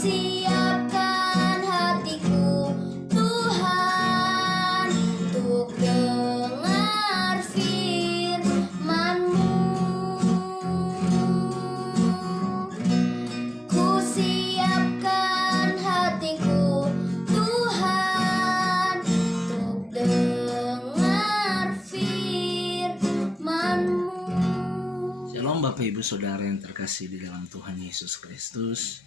siapkan hatiku Tuhan untuk dengar firman-Mu. Ku siapkan hatiku Tuhan untuk dengar firman-Mu. Shalom Bapak Ibu Saudara yang terkasih di dalam Tuhan Yesus Kristus.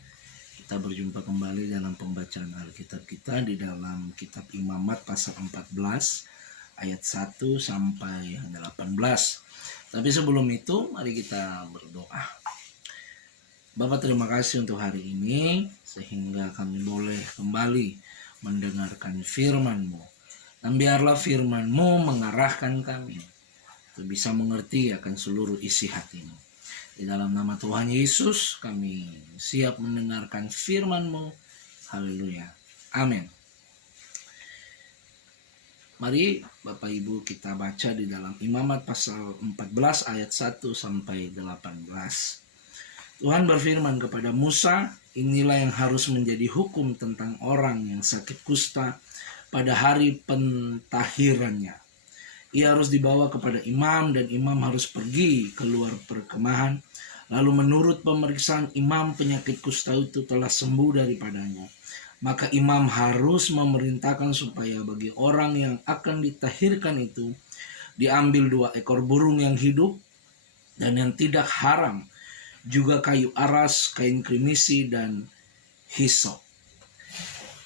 Kita berjumpa kembali dalam pembacaan Alkitab kita di dalam kitab Imamat pasal 14 ayat 1 sampai 18. Tapi sebelum itu mari kita berdoa. Bapak, terima kasih untuk hari ini sehingga kami boleh kembali mendengarkan firman-Mu. Dan biarlah firman-Mu mengarahkan kami untuk bisa mengerti akan seluruh isi hati-Mu. Di dalam nama Tuhan Yesus kami siap mendengarkan firman-Mu. Haleluya. Amin. Mari Bapak Ibu kita baca di dalam Imamat pasal 14 ayat 1 sampai 18. Tuhan berfirman kepada Musa, inilah yang harus menjadi hukum tentang orang yang sakit kusta pada hari pentahirannya. Ia harus dibawa kepada imam dan imam harus pergi keluar perkemahan. Lalu menurut pemeriksaan imam penyakit kusta itu telah sembuh daripadanya. Maka imam harus memerintahkan supaya bagi orang yang akan ditahirkan itu diambil 2 ekor burung yang hidup dan yang tidak haram, juga kayu aras, kain krimisi dan hisop.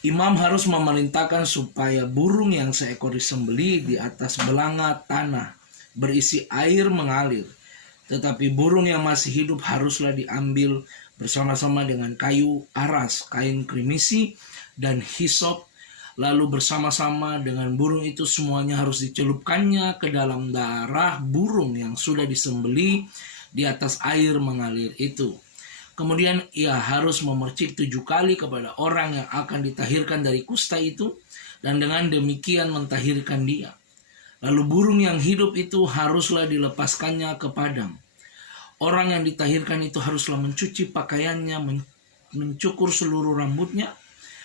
Imam harus memerintahkan supaya burung yang seekor disembelih di atas belanga tanah berisi air mengalir. Tetapi burung yang masih hidup haruslah diambil bersama-sama dengan kayu aras, kain krimisi, dan hisop. Lalu bersama-sama dengan burung itu semuanya harus dicelupkannya ke dalam darah burung yang sudah disembelih di atas air mengalir itu. Kemudian ia harus memercik 7 kali kepada orang yang akan ditahirkan dari kusta itu, dan dengan demikian mentahirkan dia. Lalu burung yang hidup itu haruslah dilepaskannya ke padang. Orang yang ditahirkan itu haruslah mencuci pakaiannya, mencukur seluruh rambutnya,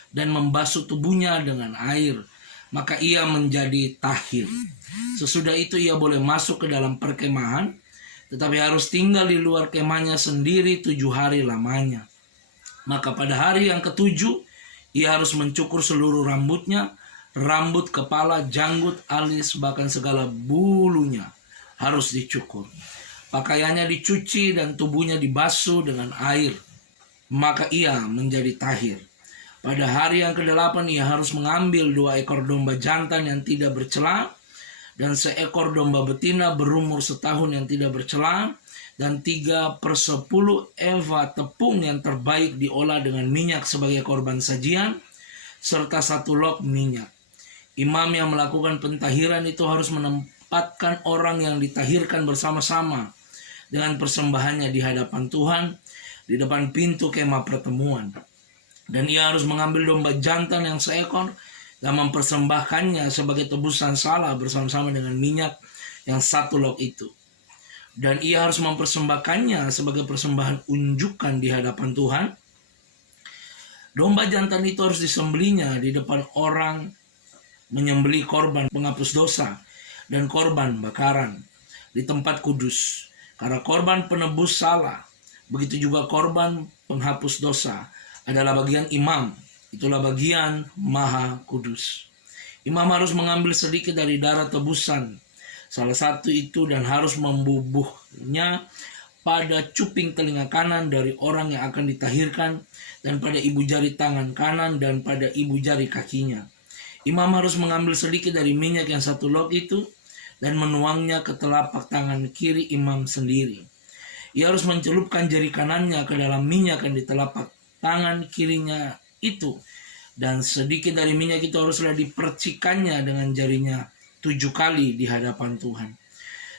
dan membasuh tubuhnya dengan air. Maka ia menjadi tahir. Sesudah itu ia boleh masuk ke dalam perkemahan, tetapi harus tinggal di luar kemahnya sendiri 7 hari lamanya. Maka pada hari yang ke-7, ia harus mencukur seluruh rambutnya, rambut kepala, janggut, alis, bahkan segala bulunya harus dicukur. Pakaiannya dicuci dan tubuhnya dibasuh dengan air. Maka ia menjadi tahir. Pada hari yang ke-8 ia harus mengambil 2 ekor domba jantan yang tidak bercela, dan 1 ekor domba betina berumur 1 tahun yang tidak bercela, dan 3/10 eva tepung yang terbaik diolah dengan minyak sebagai korban sajian, serta 1 log minyak. Imam yang melakukan pentahiran itu harus menempatkan orang yang ditahirkan bersama-sama dengan persembahannya di hadapan Tuhan, di depan pintu kemah pertemuan. Dan ia harus mengambil domba jantan yang 1 ekor, dan mempersembahkannya sebagai tebusan salah bersama-sama dengan minyak yang 1 log itu. Dan ia harus mempersembahkannya sebagai persembahan unjukan di hadapan Tuhan. Domba jantan itu harus disembelihnya di depan orang menyembelih korban penghapus dosa dan korban bakaran di tempat kudus. Karena korban penebus salah, begitu juga korban penghapus dosa adalah bagian imam. Itulah bagian maha kudus. Imam harus mengambil sedikit dari darah tebusan salah satu itu dan harus membubuhnya pada cuping telinga kanan dari orang yang akan ditahirkan, dan pada ibu jari tangan kanan, dan pada ibu jari kakinya. Imam harus mengambil sedikit dari minyak yang 1 log itu dan menuangnya ke telapak tangan kiri imam sendiri. Ia harus mencelupkan jari kanannya ke dalam minyak yang di telapak tangan kirinya itu, dan sedikit dari minyak itu haruslah dipercikannya dengan jarinya 7 kali di hadapan Tuhan.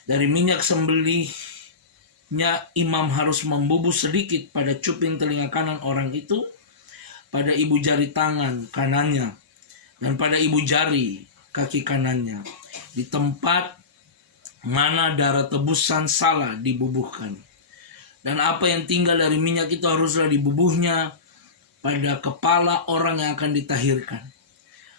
Dari minyak sembelihnya imam harus membubuh sedikit pada cuping telinga kanan orang itu, pada ibu jari tangan kanannya, dan pada ibu jari kaki kanannya, di tempat mana darah tebusan salah dibubuhkan. Dan apa yang tinggal dari minyak itu haruslah dibubuhnya pada kepala orang yang akan ditahirkan.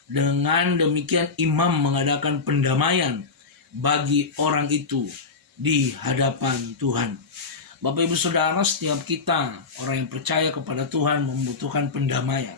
Dengan demikian imam mengadakan pendamaian bagi orang itu di hadapan Tuhan. Bapak Ibu Saudara, setiap kita orang yang percaya kepada Tuhan membutuhkan pendamaian.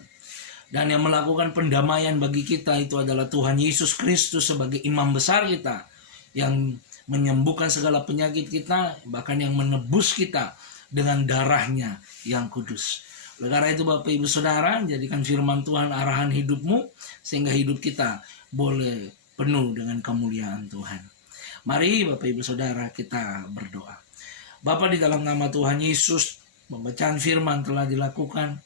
Dan yang melakukan pendamaian bagi kita itu adalah Tuhan Yesus Kristus sebagai imam besar kita, yang menyembuhkan segala penyakit kita, bahkan yang menebus kita dengan darahnya yang kudus. Oleh karena itu Bapak Ibu Saudara, jadikan firman Tuhan arahan hidupmu, sehingga hidup kita boleh penuh dengan kemuliaan Tuhan. Mari Bapak Ibu Saudara kita berdoa. Bapa, di dalam nama Tuhan Yesus, pembacaan firman telah dilakukan,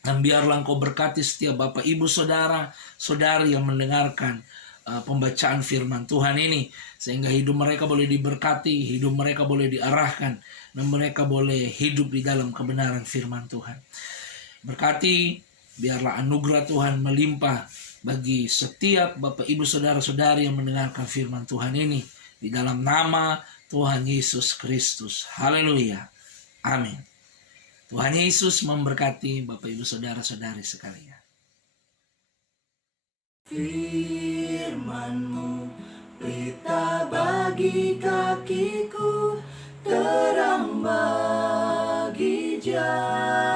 dan biarlah Engkau berkati setiap Bapak Ibu Saudara, saudari yang mendengarkan pembacaan firman Tuhan ini, sehingga hidup mereka boleh diberkati, hidup mereka boleh diarahkan, dan mereka boleh hidup di dalam kebenaran firman Tuhan. Berkati, biarlah anugerah Tuhan melimpah bagi setiap Bapak Ibu Saudara-saudari yang mendengarkan firman Tuhan ini, di dalam nama Tuhan Yesus Kristus. Haleluya. Amin. Tuhan Yesus memberkati Bapak Ibu Saudara-saudari sekalian. Firman-Mu pelita bagi kakiku, terang bagi jalan.